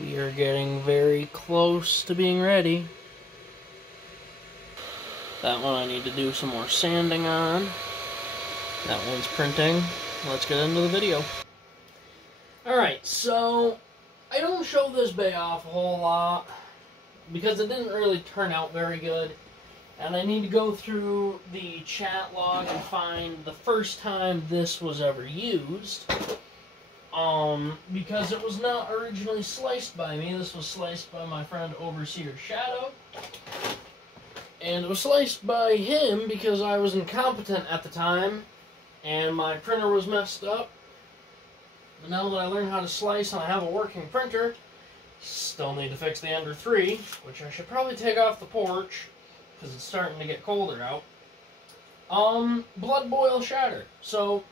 We are getting very close to being ready. That one I need to do some more sanding on. That one's printing. Let's get into the video. Alright, so I don't show this bay off a whole lot because it didn't really turn out very good. And I need to go through the chat log and find the first time this was ever used. Because it was not originally sliced by me. This was sliced by my friend Overseer Shadow. And it was sliced by him because I was incompetent at the time and my printer was messed up. But now that I learned how to slice and I have a working printer, still need to fix the Ender 3, which I should probably take off the porch because it's starting to get colder out. Blood Boil Shatter. So,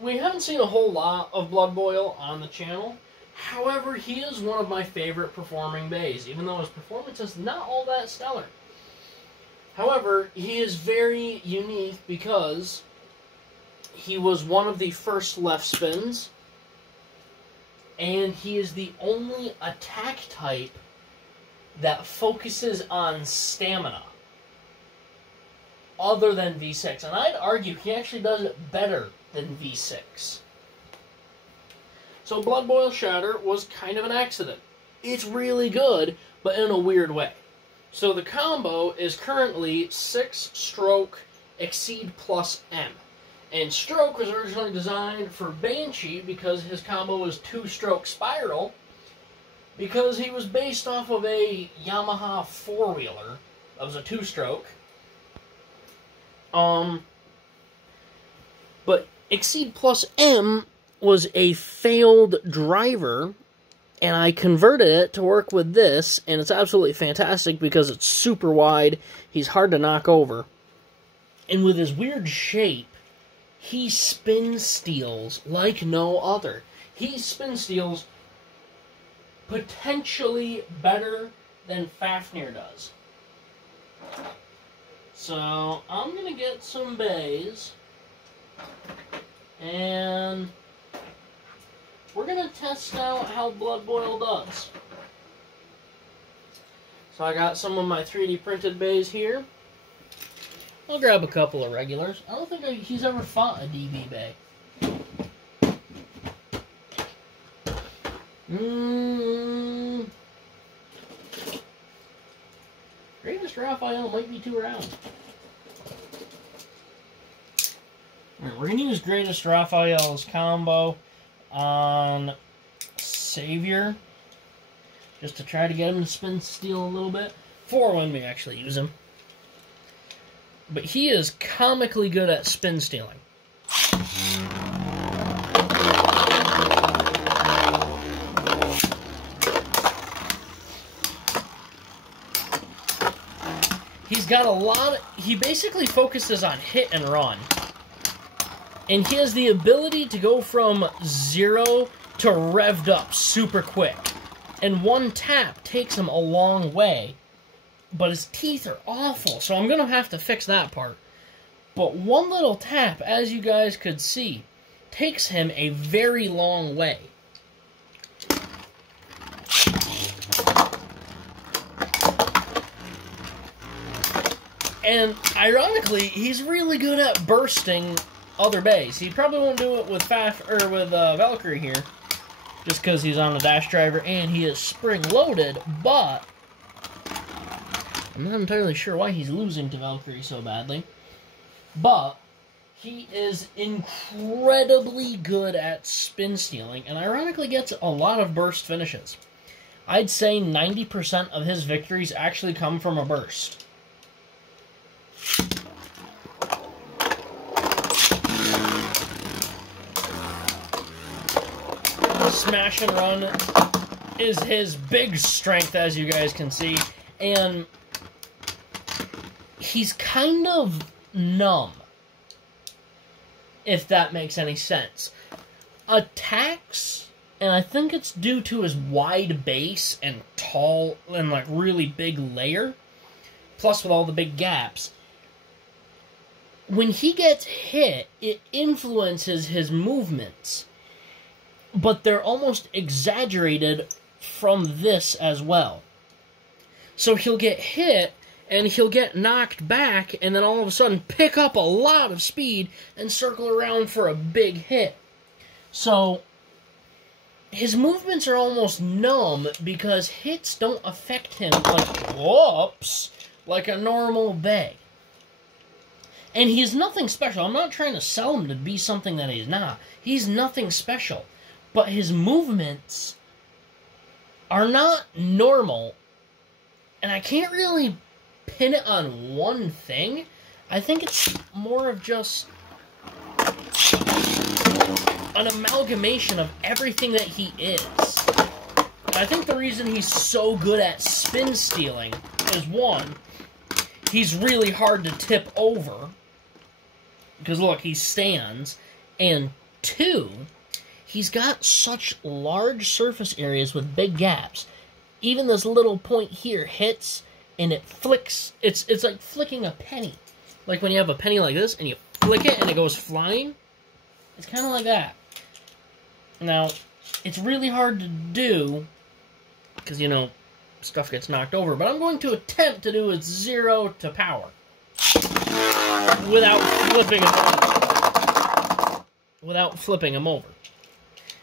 we haven't seen a whole lot of Blood Boil on the channel. However, he is one of my favorite performing bays, even though his performance is not all that stellar. However, he is very unique because he was one of the first left spins, and he is the only attack type that focuses on stamina other than V6. And I'd argue he actually does it better than V6. So Blood Boil Shatter was kind of an accident. It's really good, but in a weird way. So the combo is currently 6-stroke Exceed plus M. And Stroke was originally designed for Banshee because his combo was 2-stroke Spiral, because he was based off of a Yamaha 4-wheeler that was a 2-stroke. But Exceed plus M was a failed driver, and I converted it to work with this, and it's absolutely fantastic because it's super wide, he's hard to knock over. And with his weird shape, he spin steals like no other. He spin steals potentially better than Fafnir does. So, I'm going to get some bays, and we're going to test out how Blood Boil does. So I got some of my 3D printed bays here. I'll grab a couple of regulars. I don't think he's ever fought a DB bay. Greatest Raphael might be too round. Alright, we're going to use Greatest Raphael's combo on Savior, just to try to get him to spin steal a little bit, for when we actually use him. But he is comically good at spin stealing. He's got a lot of, he basically focuses on hit and run. And he has the ability to go from 0 to revved up super quick. And one tap takes him a long way. But his teeth are awful, so I'm going to have to fix that part. But one little tap, as you guys could see, takes him a very long way. And ironically, he's really good at bursting other bays. He probably won't do it with Valkyrie here, just because he's on a dash driver and he is spring-loaded, but I'm not entirely sure why he's losing to Valkyrie so badly. But he is incredibly good at spin stealing, and ironically gets a lot of burst finishes. I'd say 90% of his victories actually come from a burst. Smash and run is his big strength, as you guys can see, and he's kind of numb, if that makes any sense. Attacks, and I think it's due to his wide base and tall and like really big layer, plus with all the big gaps. When he gets hit, it influences his movements, but they're almost exaggerated from this as well. So he'll get hit, and he'll get knocked back, and then all of a sudden pick up a lot of speed and circle around for a big hit. So his movements are almost numb because hits don't affect him like a normal Bay. And he's nothing special. I'm not trying to sell him to be something that he's not. He's nothing special. But his movements are not normal. And I can't really pin it on one thing. I think it's more of just an amalgamation of everything that he is. And I think the reason he's so good at spin stealing is, one, he's really hard to tip over. Because, look, he stands. And 2, he's got such large surface areas with big gaps. Even this little point here hits, and it flicks. It's like flicking a penny. Like when you have a penny like this, and you flick it, and it goes flying. It's kind of like that. Now, it's really hard to do, because, you know, stuff gets knocked over. But I'm going to attempt to do it 0 to power. Without flipping him over. Without flipping him over.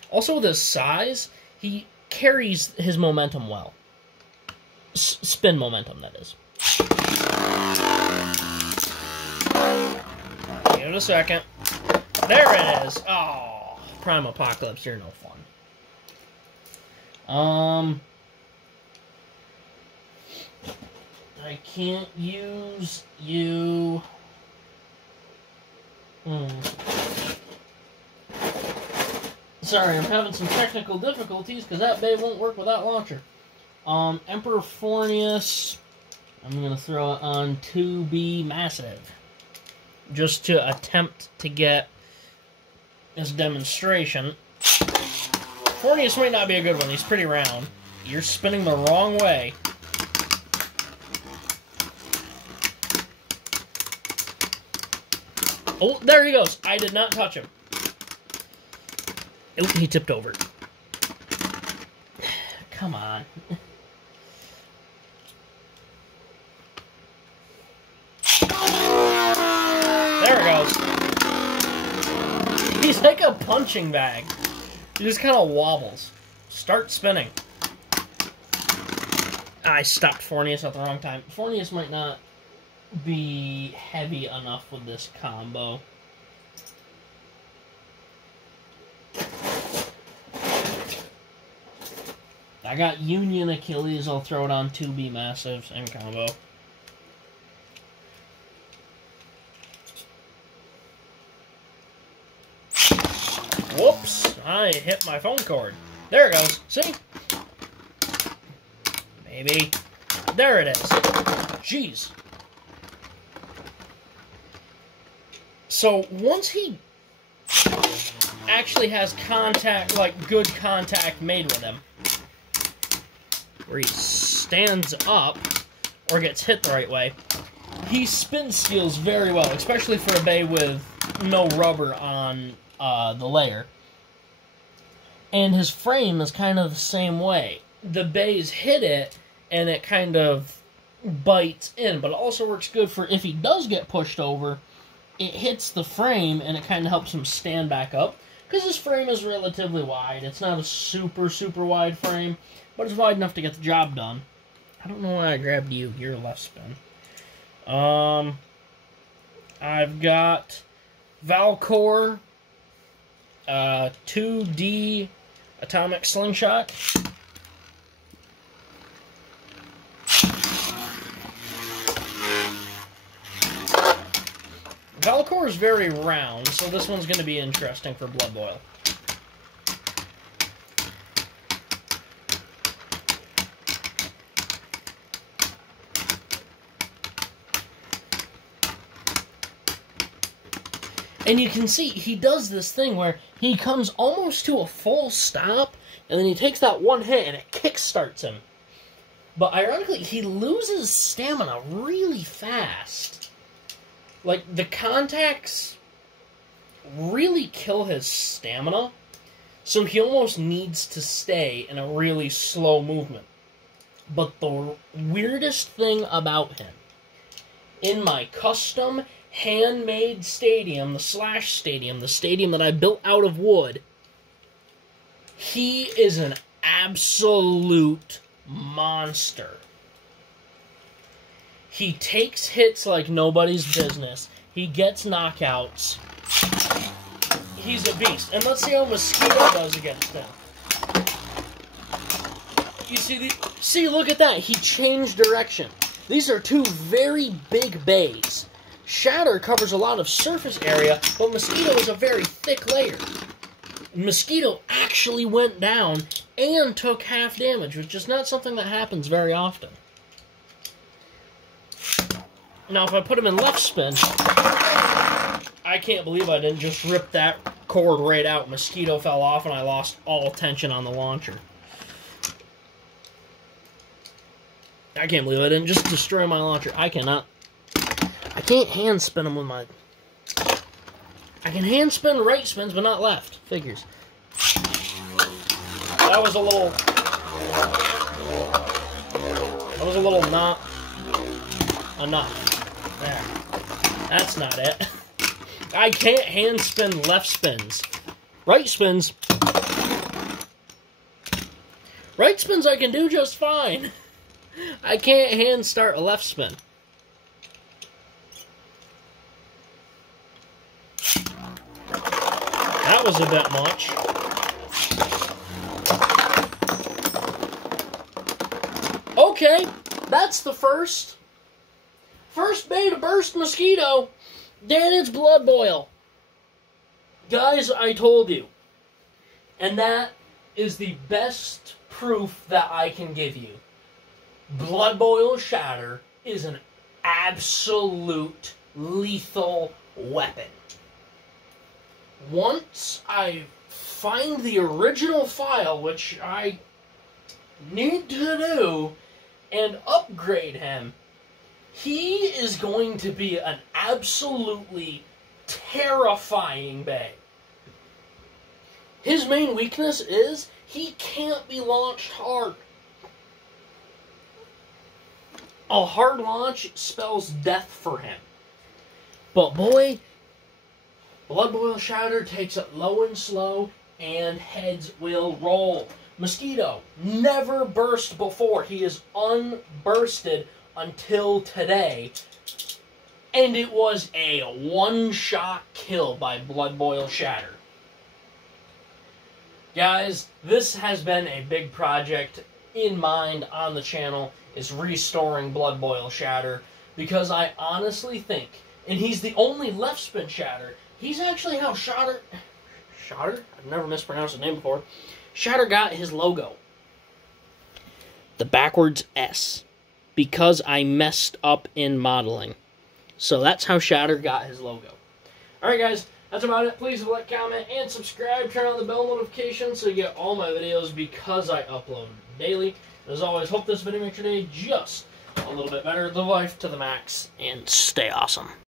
Also, with his size, he carries his momentum well. Spin momentum, that is. Give it a second. There it is. Oh, Prime Apocalypse, you're no fun. I can't use you. Sorry, I'm having some technical difficulties because that Bay won't work without launcher. Emperor Fornius, I'm going to throw it on 2B Massive. Just to attempt to get this demonstration. Fornius might not be a good one, he's pretty round. You're spinning the wrong way. Oh, there he goes. I did not touch him. Oh, he tipped over. Come on. There it goes. He's like a punching bag. He just kind of wobbles. Start spinning. I stopped Fornius at the wrong time. Fornius might not be heavy enough with this combo. I got Union Achilles. I'll throw it on 2B Massive. Same combo. Whoops! I hit my phone cord. There it goes. See? Maybe. There it is. Jeez. So, once he actually has contact, like good contact made with him, where he stands up, or gets hit the right way, he spin steals very well, especially for a Bay with no rubber on the layer. And his frame is kind of the same way. The Bays hit it, and it kind of bites in, but it also works good for if he does get pushed over, it hits the frame, and it kind of helps him stand back up, because his frame is relatively wide. It's not a super, super wide frame, but it's wide enough to get the job done. I don't know why I grabbed you. You're left spin. I've got Valcor, 2D Atomic Slingshot. Valcor is very round, so this one's going to be interesting for Blood Boil. And you can see, he does this thing where he comes almost to a full stop, and then he takes that one hit, and it kickstarts him. But ironically, he loses stamina really fast. Like, the contacts really kill his stamina. So he almost needs to stay in a really slow movement. But the weirdest thing about him, in my custom handmade stadium, the Slash Stadium, the stadium that I built out of wood, he is an absolute monster. He takes hits like nobody's business. He gets knockouts. He's a beast. And let's see how Mosquito does against him. You see, look at that. He changed direction. These are two very big bays. Shatter covers a lot of surface area, but Mosquito is a very thick layer. Mosquito actually went down and took half damage, which is not something that happens very often. Now, if I put him in left spin, I can't believe I didn't just rip that cord right out. Mosquito fell off, and I lost all tension on the launcher. I can't believe I didn't just destroy my launcher. I can't hand spin them with my... I can hand spin right spins, but not left. Figures. That was a little... not enough. There. That's not it. I can't hand spin left spins. Right spins... Right spins I can do just fine. I can't hand start a left spin. That was a bit much. Okay, that's the first bay to burst Mosquito. Then it's Blood Boil. Guys, I told you. And that is the best proof that I can give you. Blood Boil Shatter is an absolute lethal weapon. Once I find the original file, which I need to do, and upgrade him, he is going to be an absolutely terrifying bay. His main weakness is he can't be launched hard. A hard launch spells death for him. But boy, Blood Boil Shatter takes it low and slow, and heads will roll. Mosquito never burst before. He is unbursted until today. And it was a one-shot kill by Blood Boil Shatter. Guys, this has been a big project in mind on the channel, is restoring Blood Boil Shatter, because I honestly think, and he's the only left spin Shatter, he's actually how Shatter? I've never mispronounced his name before. Shatter got his logo. The backwards S. Because I messed up in modeling. So that's how Shatter got his logo. Alright guys, that's about it. Please like, comment, and subscribe. Turn on the bell notification so you get all my videos because I upload daily. As always, hope this video makes your day just a little bit better. Live life to the max and stay awesome.